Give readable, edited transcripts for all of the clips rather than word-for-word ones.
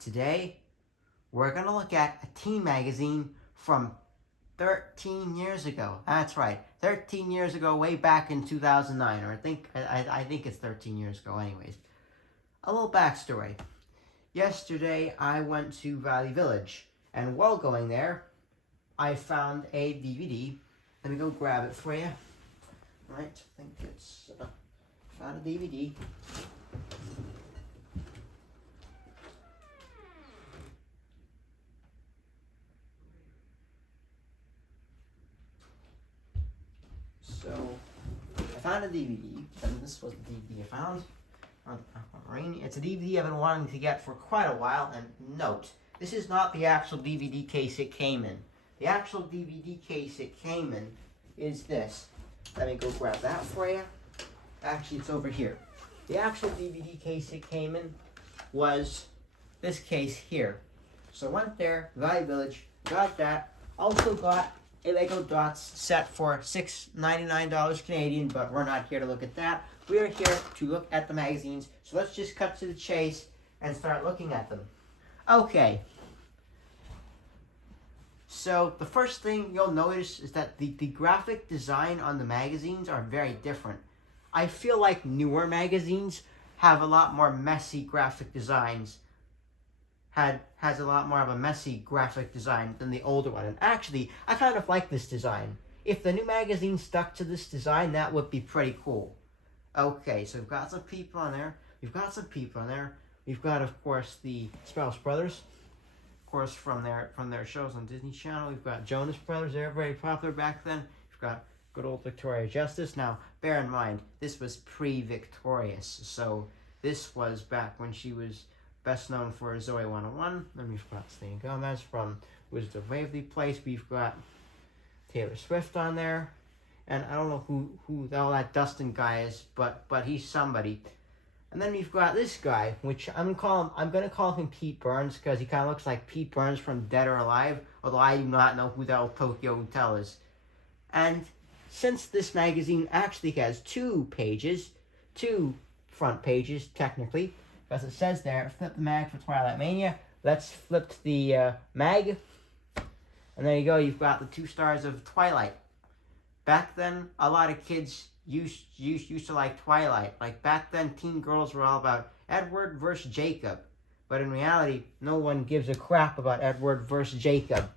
Today, we're going to look at a teen magazine from 13 years ago. That's right, 13 years ago, way back in 2009, or I think it's 13 years ago anyways. A little backstory. Yesterday, I went to Valley Village, and while going there, I found a DVD. Let me go grab it for you. Right, I think it's, found a DVD. So, I found a DVD, and this was the DVD I found. It's a DVD I've been wanting to get for quite a while, and note, this is not the actual DVD case it came in. The actual DVD case it came in is this. Let me go grab that for you. Actually, it's over here. The actual DVD case it came in was this case here. So I went there, Valley Village, got that. Also got a Lego Dots set for $6.99 Canadian, but we're not here to look at that. We are here to look at the magazines. So let's just cut to the chase and start looking at them. Okay. So the first thing you'll notice is that the graphic design on the magazines are very different. I feel like newer magazines have a lot more messy graphic designs. Has a lot more of a messy graphic design than the older one. And actually, I kind of like this design. If the new magazine stuck to this design, that would be pretty cool. Okay, so we've got some people on there. We've got, of course, the Sprouse Brothers. Of course, from their shows on Disney Channel. We've got Jonas Brothers. They were very popular back then. We've got good old Victoria Justice. Now, bear in mind, this was pre-Victorious. So this was back when she was best known for Zoe 101. Then we've got Selena Gomez from Wizards of Waverly Place. We've got Taylor Swift on there. And I don't know who all that Dustin guy is, but he's somebody. And then we've got this guy, which I'm gonna call him Pete Burns, because he kind of looks like Pete Burns from Dead or Alive, although I do not know who the hell Tokyo Hotel is. And since this magazine actually has two front pages, technically, because it says there, flip the mag for Twilight Mania. Let's flip the mag. And there you go, you've got the 2 stars of Twilight. Back then, a lot of kids used to like Twilight. Like back then, teen girls were all about Edward versus Jacob. But in reality, no one gives a crap about Edward versus Jacob.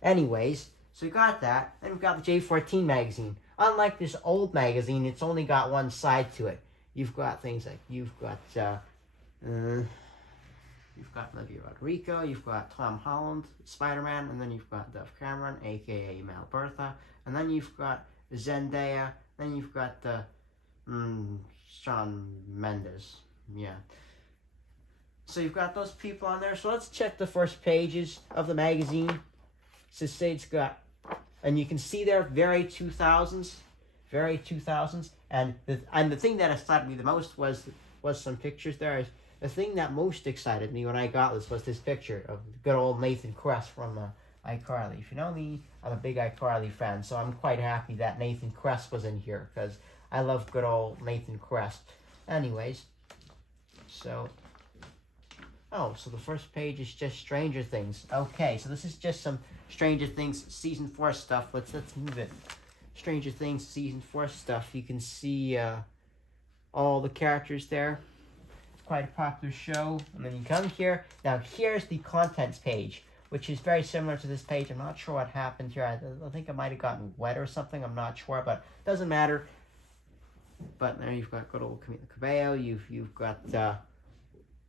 Anyways, so we got that. Then we've got the J14 magazine. Unlike this old magazine, it's only got one side to it. You've got things like, you've got Olivia Rodrigo, you've got Tom Holland, Spider-Man, and then you've got Dove Cameron, a.k.a. Mal Bertha, and then you've got Zendaya, then you've got Shawn Mendes, yeah. So you've got those people on there. So let's check the first pages of the magazine. So say it's got, and you can see there, very 2000s, and the thing that excited me the most was some pictures there. The thing that most excited me when I got this was this picture of good old Nathan Kress from iCarly. If you know me, I'm a big iCarly fan, so I'm quite happy that Nathan Kress was in here, because I love good old Nathan Kress. Anyways, so the first page is just Stranger Things. Okay, so this is just some Stranger Things Season 4 stuff. Let's move it. Stranger Things Season 4 stuff. You can see all the characters there. Quite a popular show. And then you come here. Now here's the contents page, which is very similar to this page. I'm not sure what happened here. I think it might have gotten wet or something. I'm not sure, but it doesn't matter. But there you've got good old Camila Cabello. You've got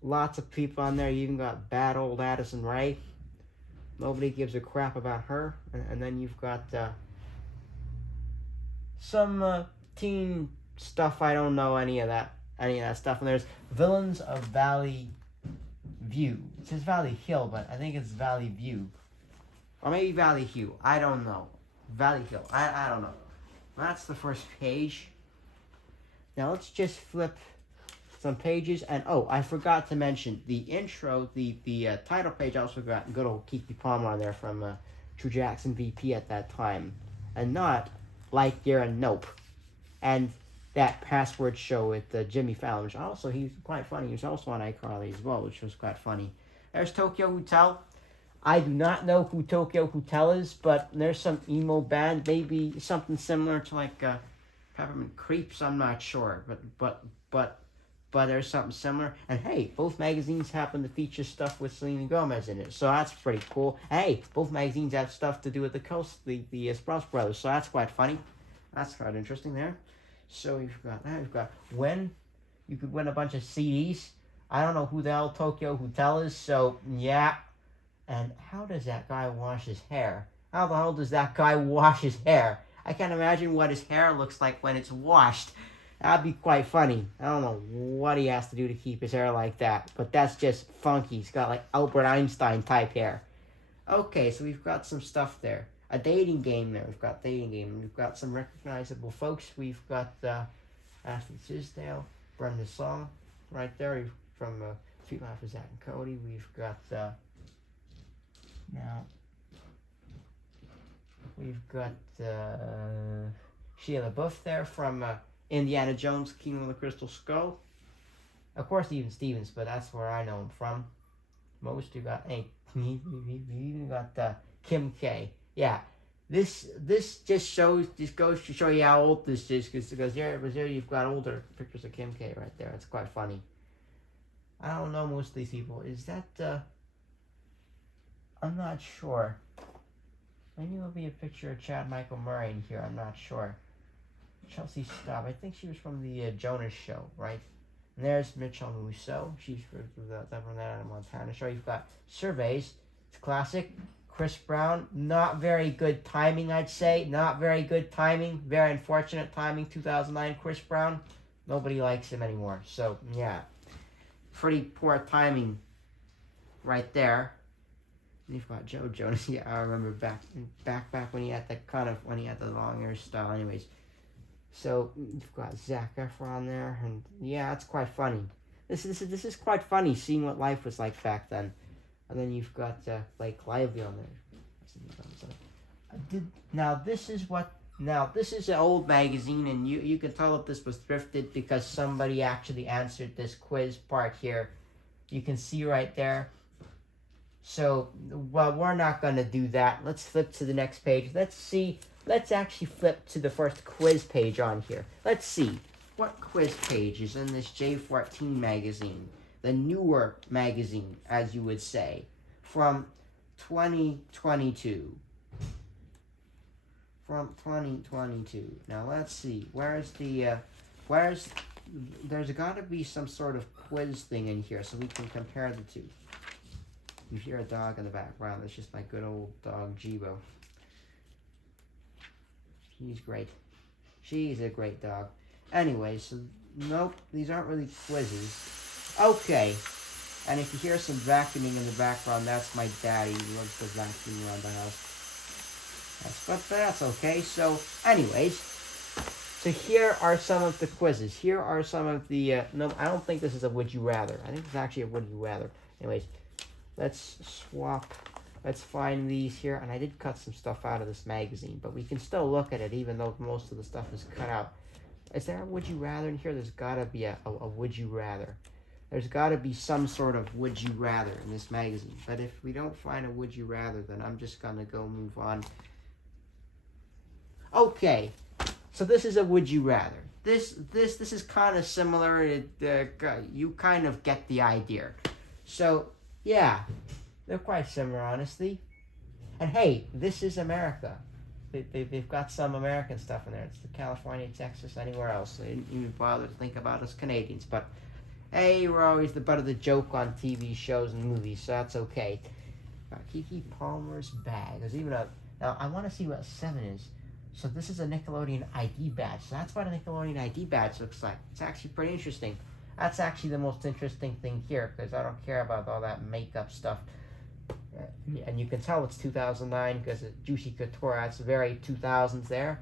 lots of people on there. You even got bad old Addison Rae. Nobody gives a crap about her. And then you've got some teen stuff. I don't know any of that stuff. And there's Villains of Valley View. It says Valley Hill, but I think it's Valley View. Or maybe Valley Hue. I don't know. Valley Hill. I don't know. That's the first page. Now let's just flip some pages. And I forgot to mention the intro, the title page. I also got good old Kiki Palmer on there from True Jackson VP at that time. And not Lightyear and Nope. And that Password show with Jimmy Fallon, which also, he's quite funny. He was also on iCarly as well, which was quite funny. There's Tokyo Hotel. I do not know who Tokyo Hotel is, but there's some emo band, maybe something similar to like Peppermint Creeps. I'm not sure, but there's something similar. And hey, both magazines happen to feature stuff with Selena Gomez in it, so that's pretty cool. Hey, both magazines have stuff to do with the Sprouse Brothers, so that's quite funny. That's quite interesting there. So we've got that. We've got when you could win a bunch of CDs. I don't know who the hell Tokyo Hotel is, so yeah. And how does that guy wash his hair? How the hell does that guy wash his hair? I can't imagine what his hair looks like when it's washed. That'd be quite funny. I don't know what he has to do to keep his hair like that, but that's just funky. He's got like Albert Einstein type hair. Okay, so we've got some stuff there. A dating game there. We've got dating game. We've got some recognizable folks. We've got Ashley Tisdale, Brenda Song, right there from Sweet Life of Zach and Cody. We've got now we've got Shia LaBeouf there from Indiana Jones, Kingdom of the Crystal Skull. Of course, even Stevens, but that's where I know him from. Most you got, hey, we even got Kim K. Yeah, this just goes to show you how old this is, because there you've got older pictures of Kim K right there. It's quite funny. I don't know most of these people. Is that I'm not sure. Maybe there'll be a picture of Chad Michael Murray in here. I'm not sure. Chelsea Staub. I think she was from the Jonas Show, right? And there's Mitchell Musso. She's from that Anna Montana show. You've got Surveys. It's classic. Chris Brown. Not very good timing, I'd say. Not very good timing. Very unfortunate timing. 2009 Chris Brown. Nobody likes him anymore. So, yeah. Pretty poor timing right there. You've got Joe Jonas. Yeah, I remember back when he had when he had the long hairstyle. Anyways, so you've got Zac Efron there, and yeah, it's quite funny. This is quite funny seeing what life was like back then. And then you've got Blake Lively on there. This is an old magazine, and you can tell that this was thrifted because somebody actually answered this quiz part here. You can see right there. So, well, we're not going to do that. Let's flip to the next page. Let's actually flip to the first quiz page on here. Let's see what quiz page is in this J14 magazine, the newer magazine, as you would say, from 2022. From 2022. Now, let's see. There's got to be some sort of quiz thing in here so we can compare the two. You hear a dog in the background. That's just my good old dog, Jibo. He's great. She's a great dog. Anyway, so, nope, these aren't really quizzes. Okay. And if you hear some vacuuming in the background, that's my daddy. He loves to vacuum around the house. But that's okay. So, anyways. So here are some of the quizzes. Here are some of the... no, I don't think this is a Would You Rather. I think it's actually a Would You Rather. Anyways. Let's swap. Let's find these here. And I did cut some stuff out of this magazine, but we can still look at it even though most of the stuff is cut out. Is there a Would You Rather in here? There's got to be a Would You Rather. There's got to be some sort of Would You Rather in this magazine. But if we don't find a Would You Rather, then I'm just going to go move on. Okay. So this is a Would You Rather. This is kind of similar. You kind of get the idea. So... yeah, they're quite similar, honestly. And hey, this is America. They've got some American stuff in there. It's the California, Texas, anywhere else. They didn't even bother to think about us Canadians. But hey, we're always the butt of the joke on TV shows and movies, so that's okay. Keke Palmer's bag. There's even a... now, I want to see what 7 is. So this is a Nickelodeon ID badge. So that's what a Nickelodeon ID badge looks like. It's actually pretty interesting. That's actually the most interesting thing here, because I don't care about all that makeup stuff. And you can tell it's 2009 because it's Juicy Couture. That's very 2000s there.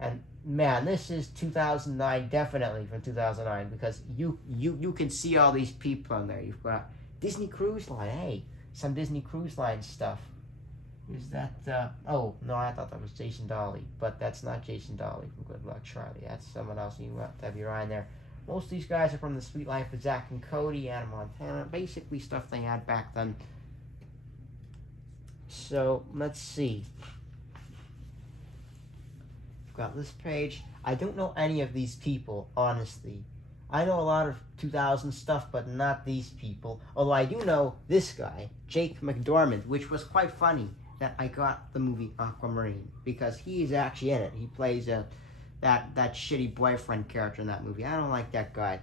And man, this is 2009, definitely from 2009, because you can see all these people on there. You've got Disney Cruise Line. Hey, some Disney Cruise Line stuff. Is that, oh, no, I thought that was Jason Dolly, but that's not Jason Dolly from Good Luck Charlie. That's someone else. You have to have your eye in there. Most of these guys are from The Sweet Life of Zack and Cody, Anna Montana, basically stuff they had back then. So, let's see. We've got this page. I don't know any of these people, honestly. I know a lot of 2000 stuff, but not these people. Although I do know this guy, Jake McDormand, which was quite funny that I got the movie Aquamarine, because he is actually in it. He plays that shitty boyfriend character in that movie. I don't like that guy.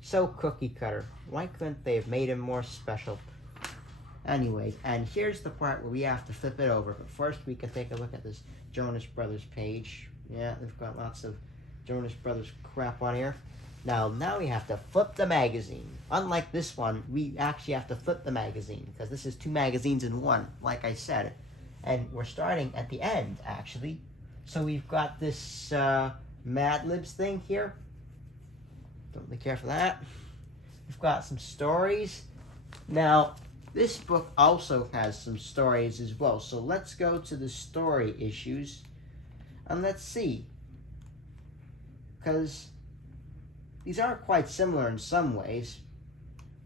So cookie cutter. Why couldn't they have made him more special? Anyways, and here's the part where we have to flip it over. But first we can take a look at this Jonas Brothers page. Yeah, they've got lots of Jonas Brothers crap on here. Now we have to flip the magazine. Unlike this one, we actually have to flip the magazine, because this is 2 magazines in one, like I said. And we're starting at the end, actually. So we've got this Mad Libs thing here. Don't really care for that. We've got some stories. Now, this book also has some stories as well. So let's go to the story issues. And let's see. Because these are quite similar in some ways,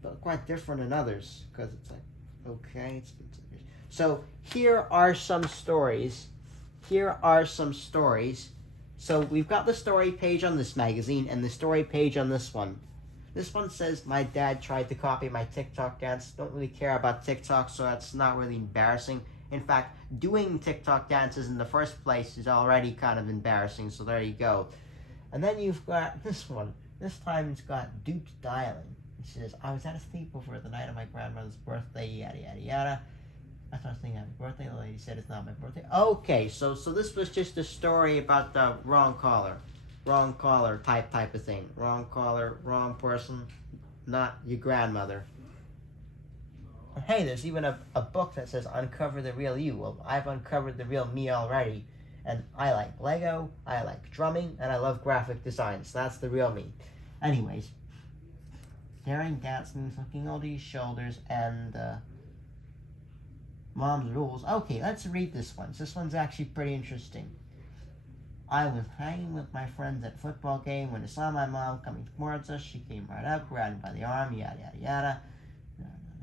but quite different in others. Because it's like, okay. So here are some stories. Here are some stories. So we've got the story page on this magazine and the story page on this one. This one says, my dad tried to copy my TikTok dance. Don't really care about TikTok, so that's not really embarrassing. In fact, doing TikTok dances in the first place is already kind of embarrassing, so there you go. And then you've got this one. This time it's got duped dialing. It says, I was at a sleepover the night of my grandmother's birthday, yada, yada, yada. I thought I was thinking happy birthday. The lady said it's not my birthday. Okay, so this was just a story about the wrong caller type of thing. Wrong caller, wrong person, not your grandmother. Hey, there's even a book that says Uncover the Real You. Well, I've uncovered the real me already. And I like Lego, I like drumming, and I love graphic design. So that's the real me. Anyways, daring dance moves, looking over your shoulders, and Mom's rules. Okay, let's read this one. This one's actually pretty interesting. I was hanging with my friends at a football game when I saw my mom coming towards us. She came right up, grabbed me by the arm, yada, yada,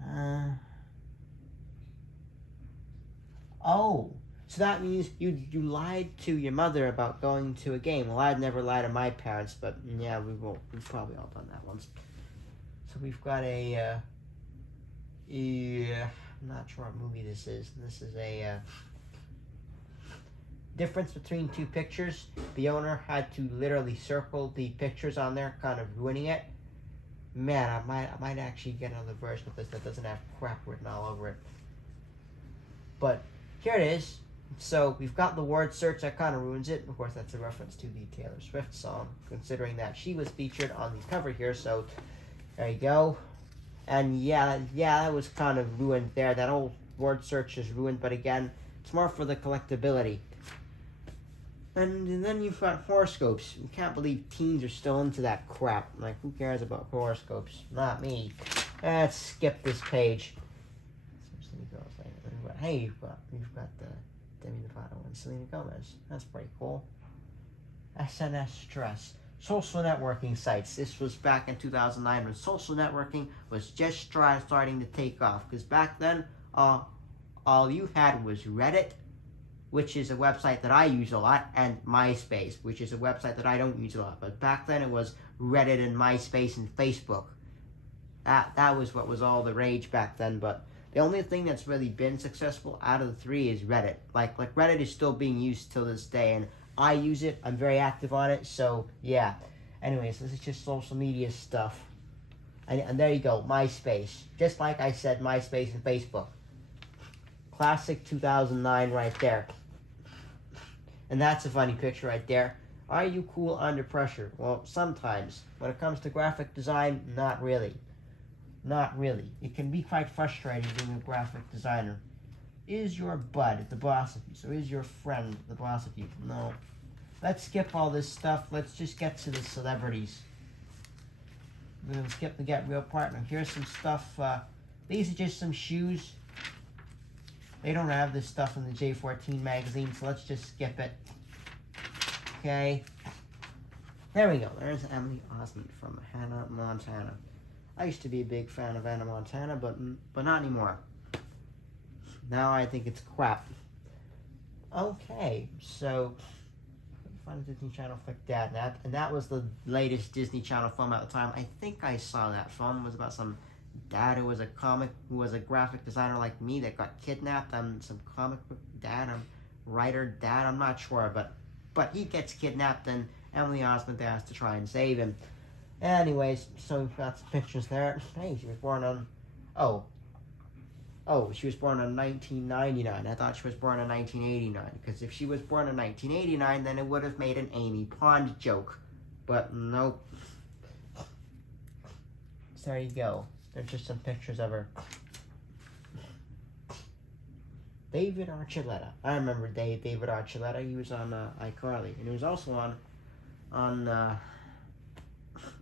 yada. Oh, so that means you lied to your mother about going to a game. Well, I'd never lie to my parents, but yeah, we've probably all done that once. So we've got a, I'm not sure what movie this is. This is a difference between 2 pictures. The owner had to literally circle the pictures on there, kind of ruining it. Man, I might actually get another version of this that doesn't have crap written all over it. But here it is. So we've got the word search that kind of ruins it. Of course, that's a reference to the Taylor Swift song, considering that she was featured on the cover here. So there you go. And yeah, that was kind of ruined there. That whole word search is ruined, but again, it's more for the collectability. And then you've got horoscopes. You can't believe teens are still into that crap. Like, who cares about horoscopes? Not me. Let's skip this page. Hey, you've got the Demi Lovato and Selena Gomez. That's pretty cool. SNS Stress. Social networking sites. This was back in 2009 when social networking was just starting to take off. Because back then, all you had was Reddit, which is a website that I use a lot, and MySpace, which is a website that I don't use a lot. But back then it was Reddit and MySpace and Facebook. That was what was all the rage back then. But the only thing that's really been successful out of the 3 is Reddit. Like Reddit is still being used till this day, and I use it. I'm very active on it, so yeah. Anyways, this is just social media stuff. And there you go, MySpace. Just like I said, MySpace and Facebook. Classic 2009 right there. And that's a funny picture right there. Are you cool under pressure? Well, sometimes. When it comes to graphic design, not really. Not really. It can be quite frustrating being a graphic designer. Is your bud the boss of you? So is your friend the boss of you? No. Let's skip all this stuff. Let's just get to the celebrities. We're going to skip the Get Real part. Now here's some stuff. These are just some shoes. They don't have this stuff in the J14 magazine, so let's just skip it. Okay. There we go. There's Emily Osment from Hannah Montana. I used to be a big fan of Hannah Montana, but not anymore. Now I think it's crap. Okay, so find a Disney Channel flick Dad, and that was the latest Disney Channel film at the time. I think I saw that film. It was about some dad who was a graphic designer like me that got kidnapped. I'm some comic book dad, writer dad. I'm not sure, but he gets kidnapped and Emily Osment has to try and save him. Anyways, so we've got some pictures there. Hey, she was born on. Oh, she was born in 1999. I thought she was born in 1989. Because if she was born in 1989, then it would have made an Amy Pond joke. But nope. So there you go. There's just some pictures of her. David Archuleta. I remember David Archuleta. He was on iCarly. And he was also on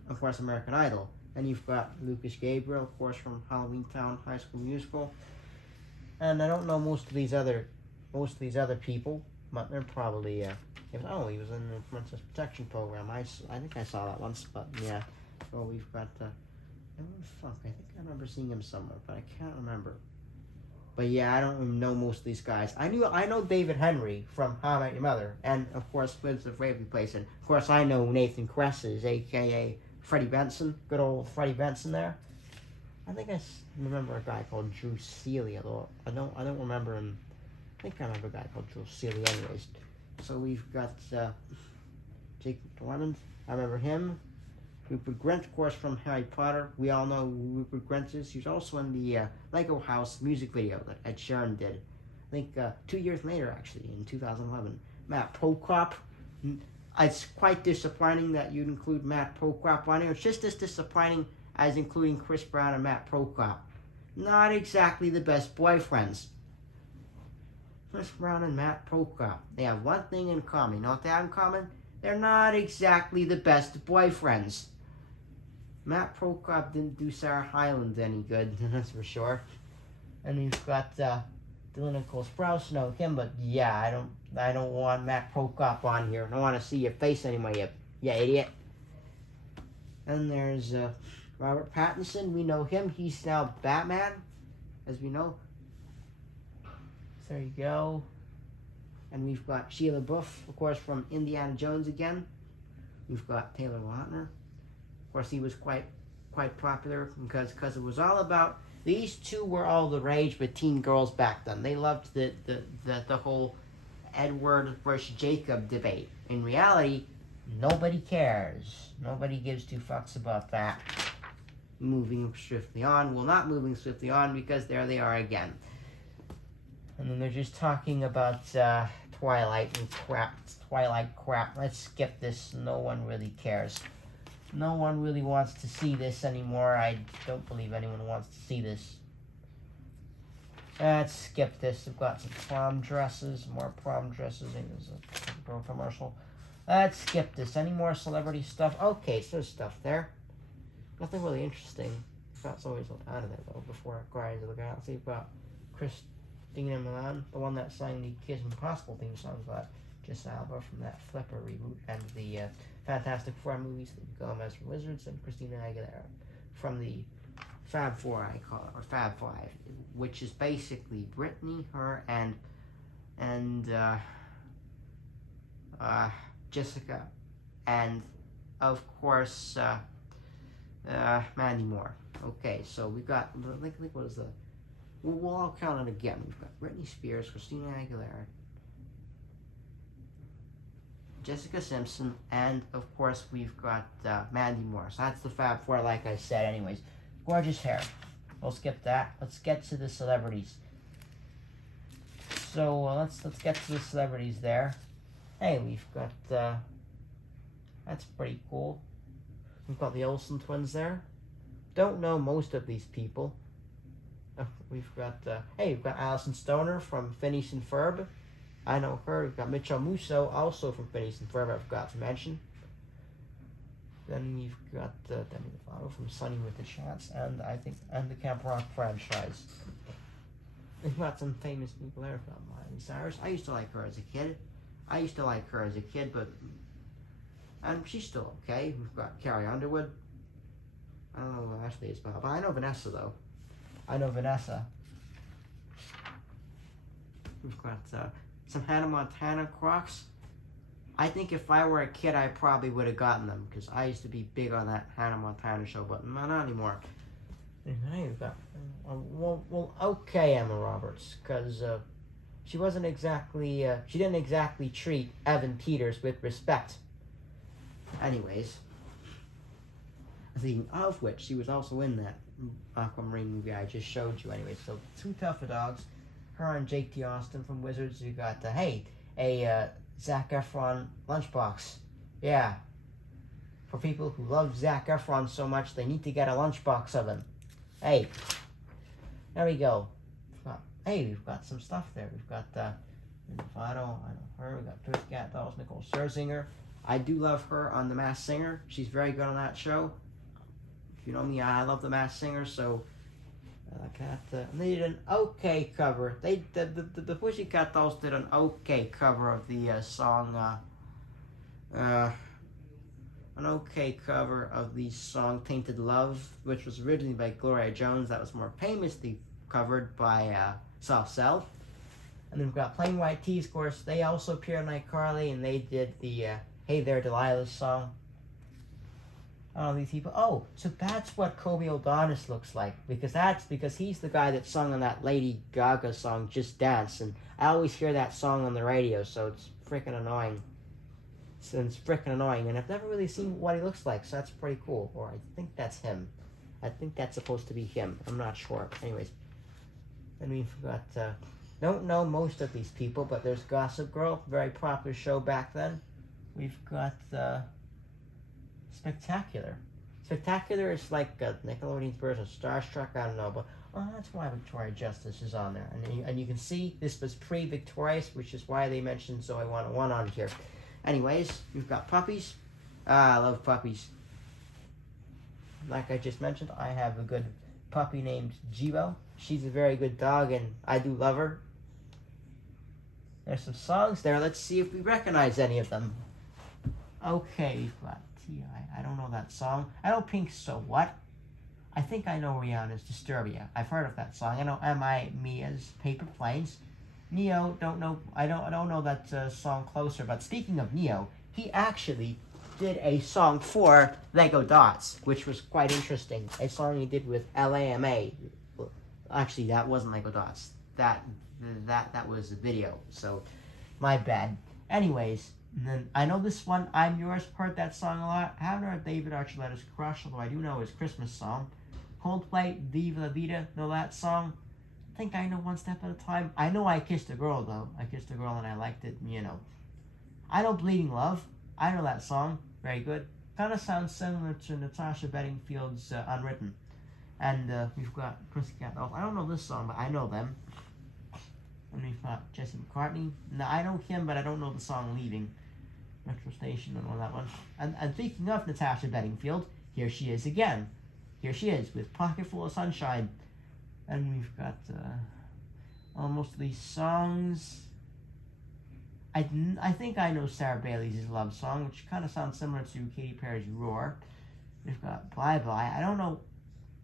of course, American Idol. And you've got Lucas Gabriel, of course, from Halloween Town High School Musical. And I don't know most of these other people, but they're probably he was in the Princess Protection Program. I think I saw that once, but yeah. So we've got I think I remember seeing him somewhere, but I can't remember. But yeah, I don't know most of these guys. I know David Henry from How I Met Your Mother, and of course Lives of Waverly Place, and of course I know Nathan Cresses, aka Freddie Benson, good old Freddie Benson there. I think I remember a guy called Drew Seeley, although I don't remember him. I think I remember a guy called Drew Seeley anyways. So we've got Jake Lemmon, I remember him. Rupert Grint, of course, from Harry Potter. We all know who Rupert Grint is. He was also in the Lego House music video that Ed Sheeran did. I think 2 years later, actually, in 2011. Matt Prokop. It's quite disappointing that you'd include Matt Prokop on here. It's just as disappointing as including Chris Brown and Matt Prokop. Not exactly the best boyfriends. Chris Brown and Matt Prokop. They have one thing in common. You know what they have in common? They're not exactly the best boyfriends. Matt Prokop didn't do Sarah Hyland any good, that's for sure. And we've got Dylan and Cole Sprouse, know him, but yeah, I don't want Matt Prokop on here. I don't want to see your face anymore, you idiot. And there's Robert Pattinson. We know him. He's now Batman, as we know. So there you go. And we've got Sheila Buff, of course, from Indiana Jones again. We've got Taylor Lautner. Of course, he was quite popular because it was all about, these two were all the rage with teen girls back then. They loved the whole Edward versus Jacob debate. In reality, nobody cares. Nobody gives two fucks about that. Moving swiftly on. Well, not moving swiftly on because there they are again. And then they're just talking about Twilight and crap. Twilight crap. Let's skip this. No one really cares. No one really wants to see this anymore. I don't believe anyone wants to see this. Let's skip this. We've got some prom dresses. More prom dresses. I think there's a girl commercial. Let's skip this. Any more celebrity stuff? Okay, so there's stuff there. Nothing really interesting. That's always out of there, though, before Guardians of the Galaxy. We've got Christina Milian, the one that sang the Kiss Impossible theme song. We've got Jessica Alba from that Flipper reboot, and the Fantastic Four movies, the Gomez from Wizards, and Christina Aguilera from the Fab Four, I call it, or Fab Five, which is basically Britney, her, and Jessica, and of course Mandy Moore. Okay, so we've got, like what is the? We'll all count it again. We've got Britney Spears, Christina Aguilera, Jessica Simpson, and of course we've got Mandy Moore. So that's the Fab Four, like I said. Anyways, gorgeous hair. We'll skip that. Let's get to the celebrities. So let's get to the celebrities there. Hey, we've got that's pretty cool. We've got the Olsen twins there. Don't know most of these people. We've got we've got Alison Stoner from Phineas and Ferb. I know her. We've got Mitchell Musso, also from Phineas and Ferb, I forgot to mention. Then we've got Demi Lovato from Sunny with a Chance, and the Camp Rock franchise. We've got some famous people there. We've got Miley Cyrus. I used to like her as a kid. But and she's still okay. We've got Carrie Underwood. I don't know who Ashley is, but I know Vanessa, though. I know Vanessa. We've got some Hannah Montana Crocs. I think if I were a kid, I probably would have gotten them, because I used to be big on that Hannah Montana show, but not anymore. We've got, okay, Emma Roberts, because she wasn't exactly, she didn't exactly treat Evan Peters with respect. Anyways, speaking of which, she was also in that Aquamarine movie I just showed you. Anyway, so two tougher dogs, her and Jake T. Austin from Wizards. You got a Zac Efron lunchbox. Yeah, for people who love Zac Efron so much, they need to get a lunchbox of him. Hey, there we go. We've got some stuff there. We've got I know her. We got Pussycat Dolls, Nicole Scherzinger. I do love her on The Masked Singer. She's very good on that show. If you know me, I love The Masked Singer, so they did an okay cover. The Pussycat Dolls did an okay cover of the song. An okay cover of the song "Tainted Love," which was originally by Gloria Jones. That was more famously covered by Soft Cell. And then we've got Plain White Tees, of course. They also appear on iCarly, and they did the Hey There Delilah song. Oh, these people. Oh, so that's what Kobe O'Donis looks like. Because he's the guy that sung on that Lady Gaga song, Just Dance. And I always hear that song on the radio, so it's freaking annoying. And I've never really seen what he looks like, so that's pretty cool. Or I think that's him. I think that's supposed to be him. I'm not sure. Anyways. Then we've got, don't know most of these people, but there's Gossip Girl, very popular show back then. We've got, Spectacular. Spectacular is like Nickelodeon's version of Starstruck, I don't know, but that's why Victoria Justice is on there. And you can see this was pre-Victorious, which is why they mentioned Zoe 101 on here. Anyways, we've got puppies. I love puppies. Like I just mentioned, I have a good puppy named Jibo. She's a very good dog, and I do love her. There's some songs there. Let's see if we recognize any of them. Okay, we've got T.I. I don't know that song. I know Pink's So What. I think I know Rihanna's Disturbia. I've heard of that song. I know M.I. Mia's Paper Planes. Neo, don't know. I don't know that song Closer. But speaking of Neo, he actually did a song for Lego Dots, which was quite interesting. A song he did with LAMA. Actually, that wasn't Lego Dots. That was a video. So, my bad. Anyways, and then I know this one, I'm Yours. Heard that song a lot. I haven't heard David Archuleta's Crush, although I do know his Christmas song. Coldplay, Viva La Vida, know that song. I think I know One Step at a Time. I know I Kissed a Girl, though. I Kissed a Girl and I liked it, you know. I know Bleeding Love. I know that song. Very good. Kind of sounds similar to Natasha Bedingfield's Unwritten. And we've got Pussycat Dolls. I don't know this song, but I know them. And we've got Jesse McCartney. Now, I know him, but I don't know the song Leaving. Metro Station, I don't know that one. And speaking of Natasha Bedingfield, here she is again. Here she is with Pocket Full of Sunshine. And we've got most of these songs. I think I know Sarah Bailey's Love Song, which kind of sounds similar to Katy Perry's Roar. We've got Bye Bye. I don't know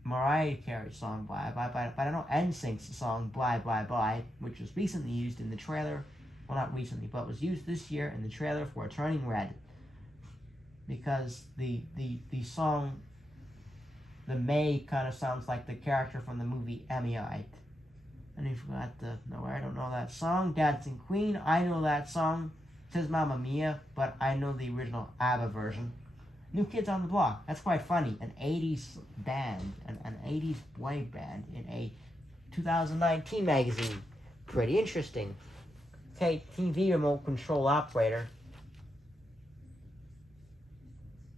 Mariah Carey's song Bye Bye, but I know NSYNC's song Bye Bye Bye, which was recently used in the trailer. Well, not recently, but was used this year in the trailer for Turning Red. Because the song, the May, kind of sounds like the character from the movie Emmyite. And we've got no, I don't know that song. Dancing Queen, I know that song. It says Mamma Mia, but I know the original ABBA version. New Kids on the Block, that's quite funny. An 80s band, an 80s boy band in a 2019 magazine. Pretty interesting. Okay, TV remote control operator.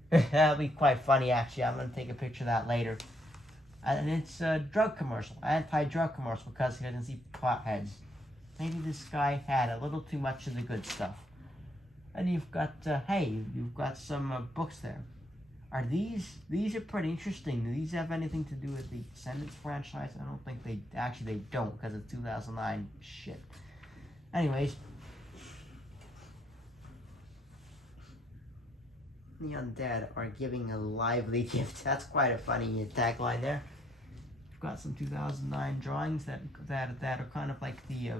That'll be quite funny, actually. I'm going to take a picture of that later. And it's a drug commercial, anti-drug commercial, because he doesn't see potheads. Maybe this guy had a little too much of the good stuff. And you've got, you've got some books there. Are these are pretty interesting. Do these have anything to do with the Descendants franchise? I don't think they don't, because it's 2009 shit. Anyways. The undead are giving a lively gift. That's quite a funny tagline there. We've got some 2009 drawings that are kind of like the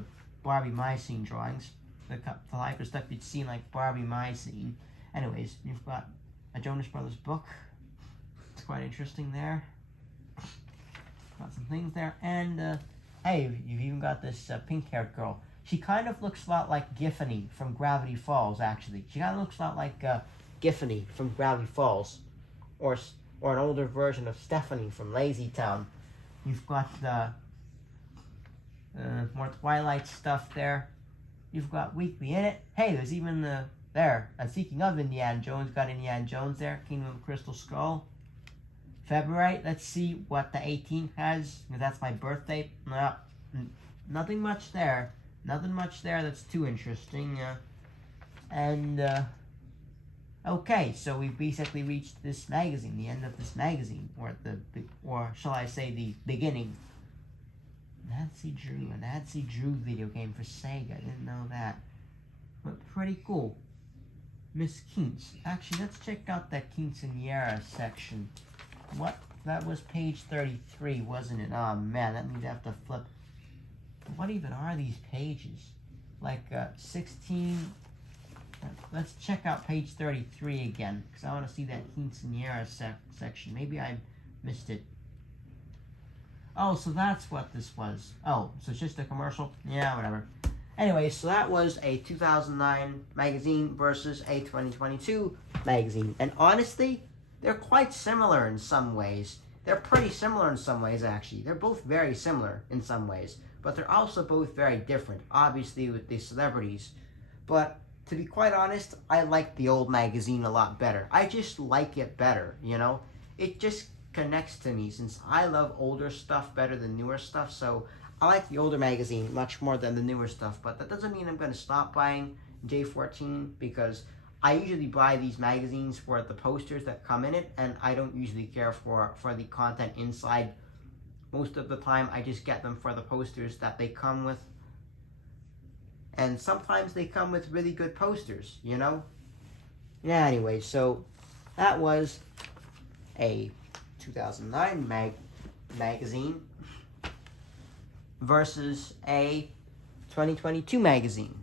Barbie My Scene drawings. The type of stuff you'd see in like Barbie My Scene. Anyways, you've got a Jonas Brothers book. It's quite interesting there. Got some things there. And, hey, you've even got this pink-haired girl. She kind of looks a lot like Giffany from Gravity Falls, actually. She kind of looks a lot like Giffany from Gravity Falls. Or an older version of Stephanie from Lazy Town. You've got more Twilight stuff there. You've got Weekly in it. Hey, there's even there. And speaking of Indiana Jones, got Indiana Jones there. Kingdom of the Crystal Skull. February, let's see what the 18th has. That's my birthday. No, nothing much there. Nothing much there that's too interesting. Okay, so we've basically reached this magazine, the end of this magazine, or shall I say the beginning. Nancy Drew, a Nancy Drew video game for Sega. I didn't know that, but pretty cool. Miss Quince. Actually, let's check out that quinceanera section. What? That was page 33, wasn't it? Oh man, that means I have to flip. What even are these pages? Like 16. Let's check out page 33 again, because I want to see that quinceanera section. Maybe I missed it. Oh, so that's what this was. Oh, so it's just a commercial? Yeah, whatever. Anyway, so that was a 2009 magazine versus a 2022 magazine. And honestly, they're quite similar in some ways. They're pretty similar in some ways, actually. They're both very similar in some ways. But they're also both very different, obviously, with the celebrities. But to be quite honest, I like the old magazine a lot better. I just like it better, you know? It just connects to me, since I love older stuff better than newer stuff. So I like the older magazine much more than the newer stuff. But that doesn't mean I'm going to stop buying J14, because I usually buy these magazines for the posters that come in it, and I don't usually care for the content inside. Most of the time, I just get them for the posters that they come with. And sometimes they come with really good posters, you know? Yeah, anyway, so that was a 2009 magazine versus a 2022 magazine.